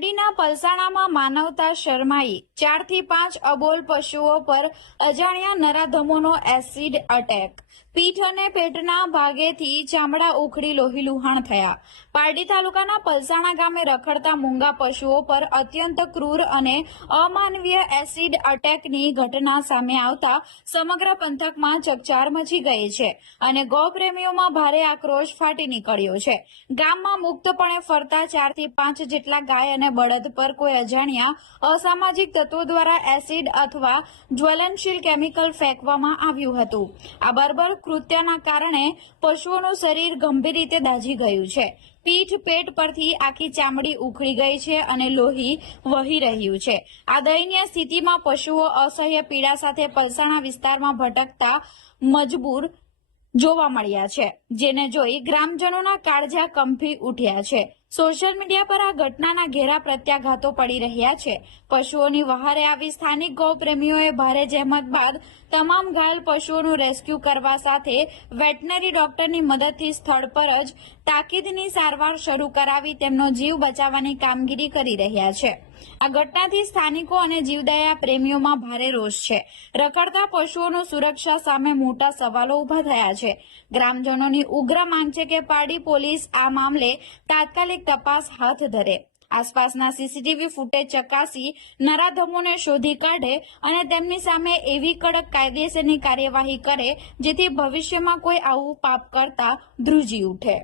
પારડીના પલસાણામાં માનવતા શરમાઈ 4 થી 5 અબોલ પશુઓ પર અજાણ્યા નરાધમોનો એસિડ અટેક। પીઠ અને પેટના ભાગેથી ચામડા ઉખડી લોહીલુહાણ થયા। પારડી તાલુકાના પલસાણા ગામે રખડતા મૂંગા પશુઓ પર અત્યંત ક્રૂર અને અમાનવીય એસિડ અટેકની ઘટના સામે આવતા સમગ્ર પંથકમાં ચકચાર મચી ગઈ છે અને ગૌપ્રેમીઓમાં ભારે આક્રોશ ફાટી નીકળ્યો છે। ગામમાં મુક્તપણે ફરતા 4 થી 5 જેટલા ગાય અને બળદ પર કોઈ અજાણ્યા અસામાજિક તત્વો દ્વારા એસિડ અથવા જ્વલનશીલ કેમિકલ ફેંકવામાં આવ્યું હતું। આ બર્બર કૃત્યના કારણે પશુઓનું શરીર ગંભીર રીતે દાઝી ગયું છે। પીઠ પેટ પરથી આખી ચામડી ઉખડી ગઈ છે અને લોહી વહી રહ્યું છે। આ દયનીય સ્થિતિમાં પશુઓ અસહ્ય પીડા સાથે પલસાણા વિસ્તારમાં ભટકતા મજબૂર જોવા મળ્યા છે, જેને જોઈ ગ્રામજનોના કાળજા કંપી ઉઠ્યા છે। સોશિયલ મીડિયા પર આ ઘટનાના ઘેરા પ્રત્યાઘાતો પડી રહ્યા છે। પશુઓની વહારે આવી સ્થાનિક ગૌપ્રેમીઓએ ભારે જહેમત બાદ તમામ ઘાયલ પશુઓનું રેસ્ક્યુ કરવા સાથે વેટનરી ડોક્ટરની મદદથી સ્થળ પર જ તાકીદની સારવાર શરૂ કરાવી તેમનો જીવ બચાવવાની કામગીરી કરી રહ્યા છે। આ ઘટનાથી સ્થાનિકો અને જીવદયા પ્રેમીઓમાં ભારે રોષ છે। રખડતા પશુઓની સુરક્ષા સામે મોટા સવાલો ઉભા થયા છે। ગ્રામજનોની ઉગ્ર માંગ છે કે પારડી પોલીસ આ મામલે તાત્કાલિક તપાસ હાથ ધરે, આસપાસના સીસીટીવી ફૂટેજ ચકાસી નરાધમોને શોધી કાઢે અને તેમની સામે એવી કડક કાયદેસરની કાર્યવાહી કરે જેથી ભવિષ્યમાં કોઈ આવું પાપ કરતા ધ્રુજી ઉઠે।